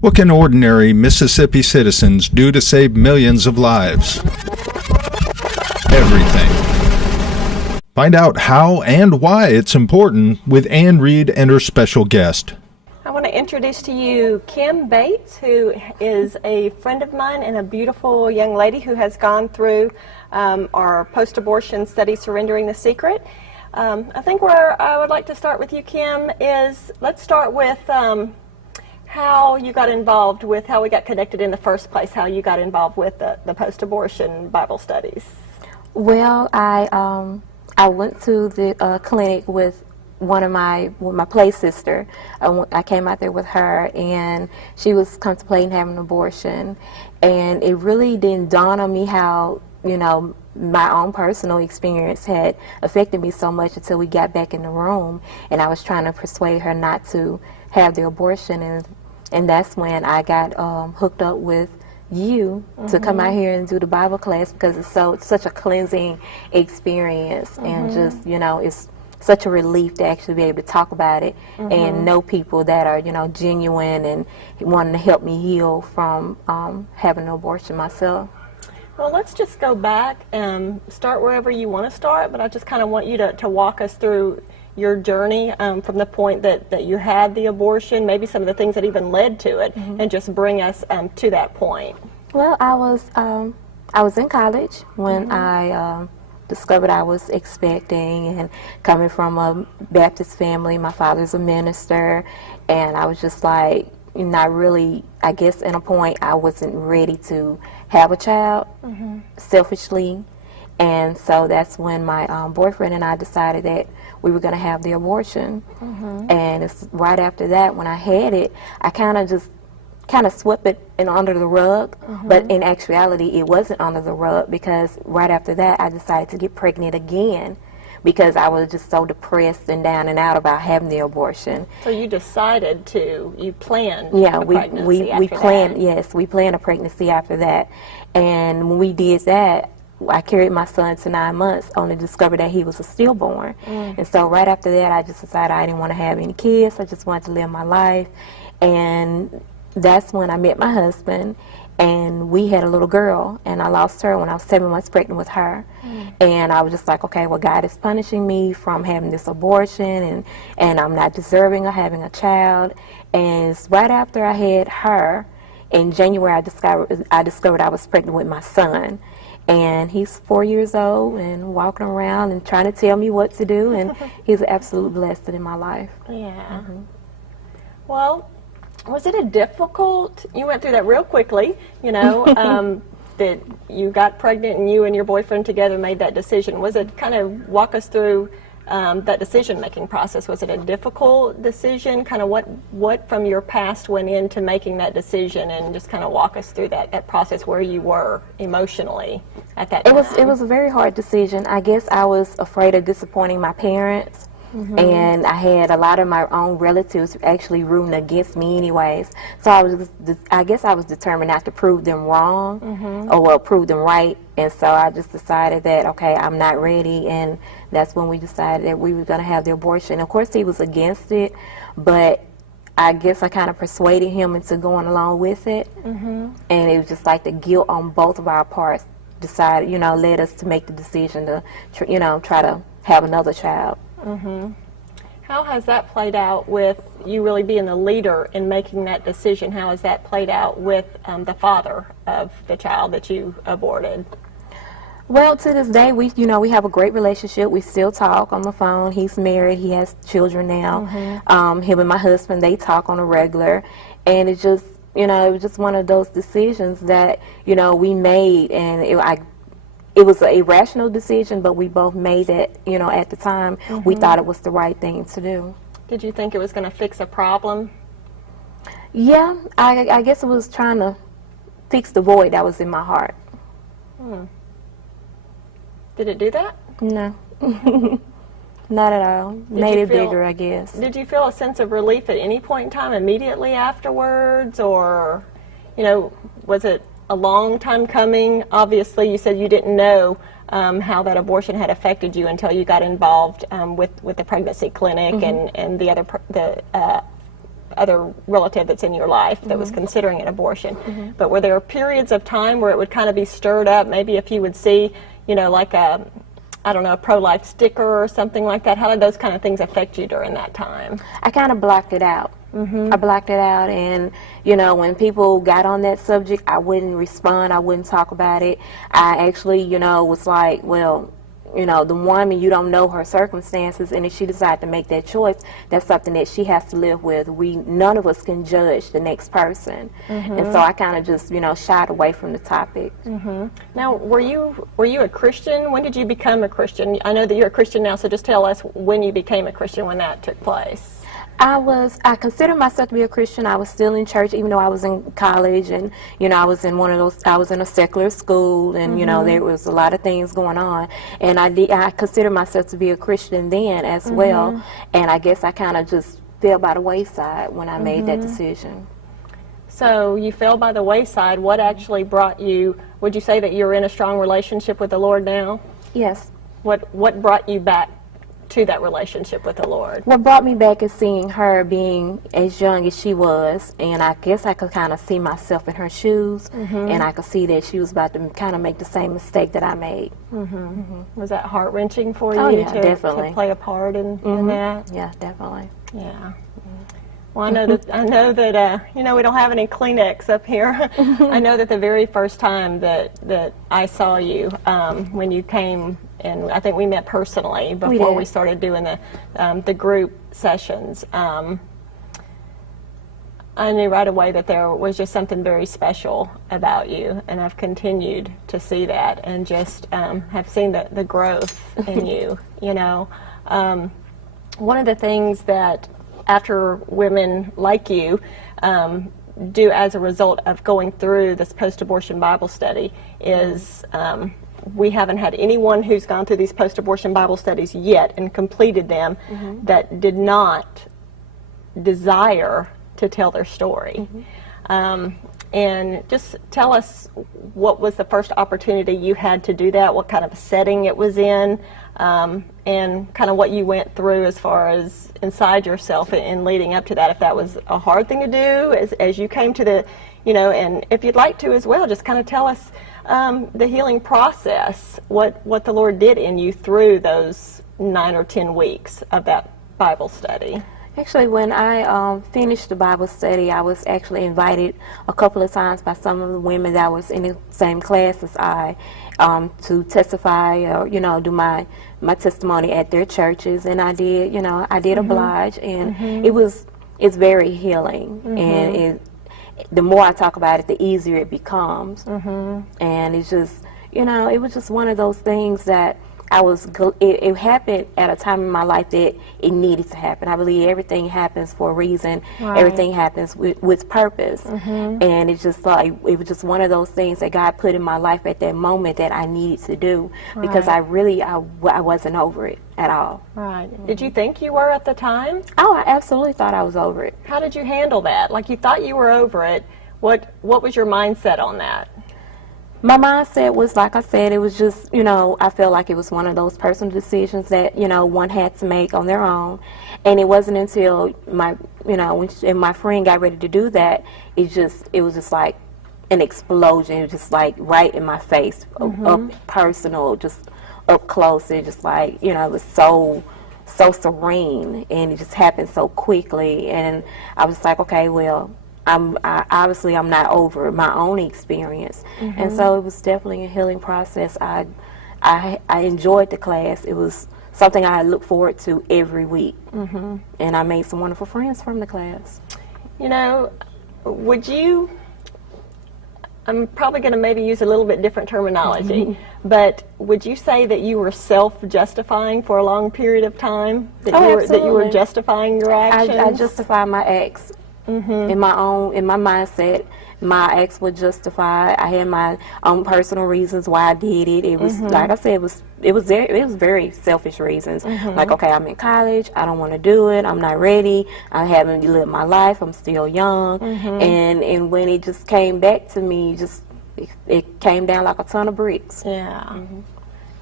What can ordinary Mississippi citizens do to save millions of lives? Everything. Find out how and why it's important with Ann Reed and her special guest. I want to introduce to you Kim Bates, who is a friend of mine and a beautiful young lady who has gone through our post-abortion study, Surrendering the Secret. I think where I would like to start with you, Kim, is let's start with how you got involved with, how we got connected in the first place, how you got involved with the post-abortion Bible studies. Well, I went to the clinic with my play sister. I came out there with her, and she was contemplating having an abortion, and it really didn't dawn on me how, my own personal experience had affected me so much until we got back in the room, and I was trying to persuade her not to have the abortion, and that's when I got hooked up with you to come out here and do the Bible class, because it's such a cleansing experience, and just, it's such a relief to actually be able to talk about it and know people that are, genuine and wanting to help me heal from having an abortion myself. Well, let's just go back and start wherever you want to start, but I just kind of want you to walk us through your journey from the point that you had the abortion, maybe some of the things that even led to it, and just bring us to that point. Well, I was in college when I discovered I was expecting, and coming from a Baptist family. My father's a minister, and I was just like, not really, I guess, in a point I wasn't ready to have a child, selfishly. And so that's when my boyfriend and I decided that we were going to have the abortion. And it's right after that, when I had it, I kind of swept it under the rug, but in actuality it wasn't under the rug, because right after that I decided to get pregnant again, because I was just so depressed and down and out about having the abortion. So you decided you planned a pregnancy we planned that. Yes, we planned a pregnancy after that. And when we did that, I carried my son to 9 months, only discovered that he was a stillborn. And so right after that, I just decided I didn't want to have any kids. I just wanted to live my life. And that's when I met my husband, and we had a little girl, and I lost her when I was 7 months pregnant with her. And I was just like, okay, well, God is punishing me from having this abortion, and I'm not deserving of having a child. And it's right after I had her, in January, I discovered I was pregnant with my son. And he's 4 years old and walking around and trying to tell me what to do, and he's an absolute blessing in my life. Yeah. Well, was it you went through that real quickly, that you got pregnant and you and your boyfriend together made that decision. Was it, kind of walk us through that decision-making process? Was it a difficult decision? Kind of what from your past went into making that decision, and just kind of walk us through that process, where you were emotionally at that time. It was a very hard decision. I guess I was afraid of disappointing my parents. And I had a lot of my own relatives actually rooting against me anyways. So I guess I was determined not to prove them wrong, or prove them right. And so I just decided that, okay, I'm not ready. And that's when we decided that we were going to have the abortion. Of course, he was against it, but I guess I kind of persuaded him into going along with it. And it was just like the guilt on both of our parts led us to make the decision to, try to have another child. How has that played out with you really being the leader in making that decision? How has that played out with the father of the child that you aborted? Well, to this day, we have a great relationship. We still talk on the phone. He's married. He has children now. Him and my husband, they talk on a regular. And it's just, it was just one of those decisions that, we made. And it was an irrational decision, but we both made it, at the time. We thought it was the right thing to do. Did you think it was going to fix a problem? Yeah, I guess it was trying to fix the void that was in my heart. Did it do that? No. Not at all. Made it bigger, I guess. Did you feel a sense of relief at any point in time, immediately afterwards, or, was it a long time coming? Obviously, you said you didn't know how that abortion had affected you until you got involved with the pregnancy clinic and the other other relative that's in your life that was considering an abortion. But were there periods of time where it would kind of be stirred up? Maybe if you would see, like a pro-life sticker or something like that. How did those kind of things affect you during that time? I kind of blocked it out. I blocked it out, and when people got on that subject, I wouldn't respond. I wouldn't talk about it. I actually, was like, well, the woman, you don't know her circumstances, and if she decides to make that choice, that's something that she has to live with. None of us can judge the next person, and so I kind of just, shied away from the topic. Now, were you a Christian? When did you become a Christian? I know that you're a Christian now, so just tell us when you became a Christian, when that took place. I consider myself to be a Christian. I was still in church, even though I was in college, and I was in I was in a secular school, and there was a lot of things going on, and I consider myself to be a Christian then as well, and I guess I kind of just fell by the wayside when I made that decision. So you fell by the wayside. What actually brought you? Would you say that you're in a strong relationship with the Lord now? Yes. What brought you back to that relationship with the Lord? What brought me back is seeing her being as young as she was, and I guess I could kind of see myself in her shoes, and I could see that she was about to kind of make the same mistake that I made. Was that heart-wrenching for you? Oh, yeah, to definitely. play a part in that? Yeah, definitely. Yeah. Well, I know that we don't have any Kleenex up here. I know that the very first time that I saw you, when you came, and I think we met personally before we started doing the group sessions. I knew right away that there was just something very special about you, and I've continued to see that, and just have seen the growth in you. One of the things that after women like you do as a result of going through this post-abortion Bible study is we haven't had anyone who's gone through these post-abortion Bible studies yet and completed them that did not desire to tell their story. And just tell us, what was the first opportunity you had to do that, what kind of setting it was in, and kind of what you went through as far as inside yourself in leading up to that, if that was a hard thing to do as you came to the, and if you'd like to as well, just kind of tell us the healing process, what the Lord did in you through those 9 or 10 weeks of that Bible study. Actually, when I finished the Bible study, I was actually invited a couple of times by some of the women that was in the same class as I to testify or, do my testimony at their churches, and I did, I did oblige, and it's very healing, and the more I talk about it, the easier it becomes, and it's just, it was just one of those things that it happened at a time in my life that it needed to happen. I believe everything happens for a reason. Right. Everything happens with purpose. And it's just like, it was just one of those things that God put in my life at that moment that I needed to do, because I wasn't over it at all. Right. Did you think you were at the time? Oh, I absolutely thought I was over it. How did you handle that? Like, you thought you were over it. What was your mindset on that? My mindset was, like I said, it was just, I felt like it was one of those personal decisions that, one had to make on their own. And it wasn't until when my friend got ready to do that, it was just like an explosion. It was just like right in my face, up personal, just up close. It just like, it was so serene, and it just happened so quickly. And I was like, okay, well, obviously I'm not over my own experience, and so it was definitely a healing process. I enjoyed the class. It was something I look forward to every week, and I made some wonderful friends from the class. I'm probably going to maybe use a little bit different terminology, but would you say that you were self-justifying for a long period of time? That you were justifying your actions? I justify my acts. In my mindset, my acts were justified. I had my own personal reasons why I did it. It was like I said, it was very selfish reasons. Like, okay, I'm in college, I don't want to do it, I'm not ready, I haven't lived my life, I'm still young, and when it just came back to me, it came down like a ton of bricks. Yeah.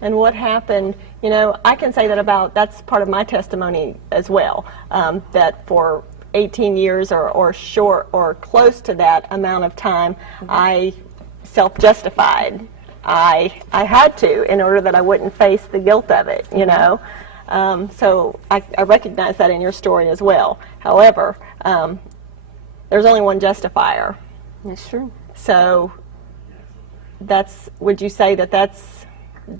And what happened, I can say that's part of my testimony as well, that for 18 years or short or close to that amount of time, I self-justified. I had to, in order that I wouldn't face the guilt of it, you know. So I recognize that in your story as well. However, there's only one justifier. That's true. So would you say that that's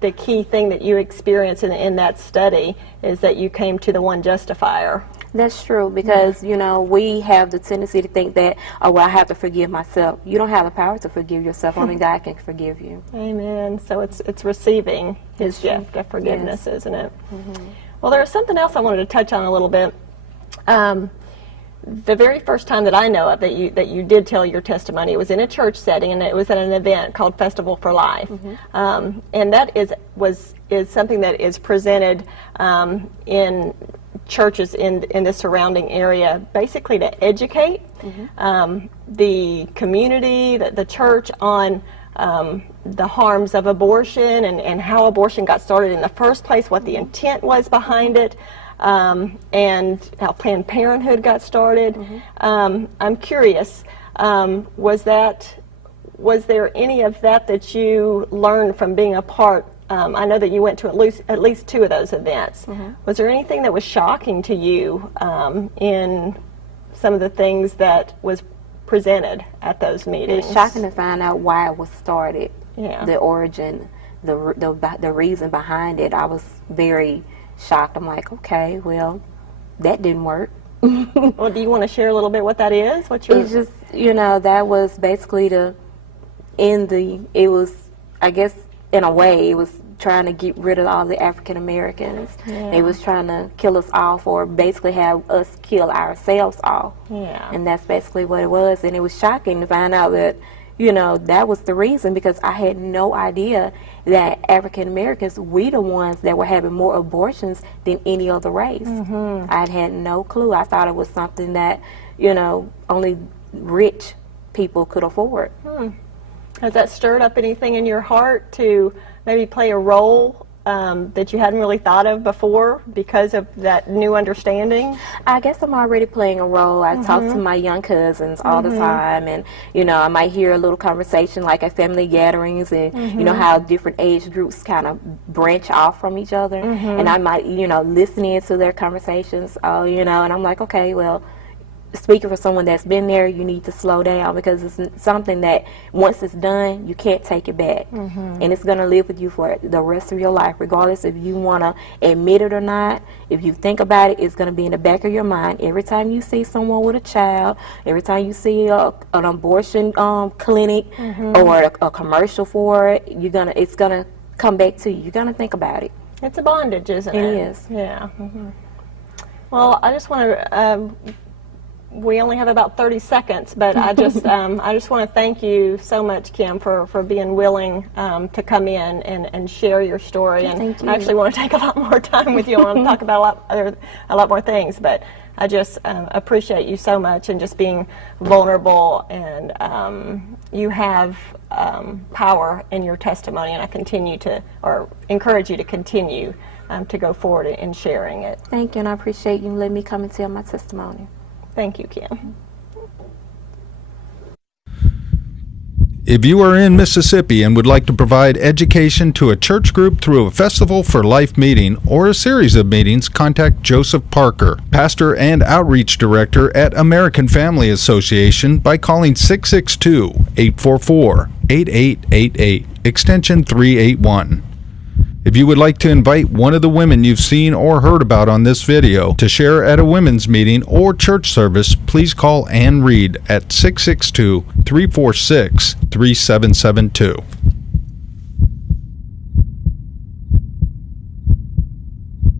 the key thing that you experienced in that study, is that you came to the one justifier? That's true, because, you know, we have the tendency to think that, oh, well, I have to forgive myself. You don't have the power to forgive yourself. Only God can forgive you. Amen. So it's receiving His gift of forgiveness, isn't it? Well, there's something else I wanted to touch on a little bit. The very first time that I know of that you did tell your testimony, it was in a church setting, and it was at an event called Festival for Life, and that is something that is presented in churches in the surrounding area, basically to educate the community, the church, on the harms of abortion and how abortion got started in the first place, what the intent was behind it. And how Planned Parenthood got started. I'm curious, was there any of that you learned from being a part? I know that you went to at least 2 of those events. Was there anything that was shocking to you in some of the things that was presented at those meetings? It's shocking to find out why it was started, the origin, the reason behind it. I was very shocked. I'm like, okay, well, that didn't work. Well, do you want to share a little bit what that is? It's just, you know, that was basically it was, I guess, in a way, it was trying to get rid of all the African Americans. They was trying to kill us off, or basically have us kill ourselves off. And that's basically what it was. And it was shocking to find out that, you know, that was the reason, because I had no idea that African Americans, we the ones that were having more abortions than any other race. I had no clue. I thought it was something that, you know, only rich people could afford. Has that stirred up anything in your heart to maybe play a role that you hadn't really thought of before because of that new understanding? I guess I'm already playing a role. I talk to my young cousins all the time, and, you know, I might hear a little conversation like at family gatherings, and you know how different age groups kind of branch off from each other, and I might, you know, listening to their conversations, you know, and I'm like, okay, well, speaking for someone that's been there, you need to slow down, because it's something that once it's done, you can't take it back. And it's going to live with you for the rest of your life, regardless if you want to admit it or not. If you think about it, it's going to be in the back of your mind. Every time you see someone with a child, every time you see an abortion clinic or a commercial for it, it's going to come back to you. You're going to think about it. It's a bondage, isn't it? It is. Yeah. Well, I just want to... we only have about 30 seconds, but I just want to thank you so much, Kim, for being willing to come in and share your story. And I actually want to take a lot more time with you. I want to talk about a lot more things, but I just appreciate you so much, and just being vulnerable, and you have power in your testimony, and I encourage you to continue to go forward in sharing it. Thank you, and I appreciate you letting me come and tell my testimony. Thank you, Kim. If you are in Mississippi and would like to provide education to a church group through a Festival for Life meeting or a series of meetings, contact Joseph Parker, Pastor and Outreach Director at American Family Association, by calling 662-844-8888, extension 381. If you would like to invite one of the women you've seen or heard about on this video to share at a women's meeting or church service, please call Ann Reed at 662-346-3772.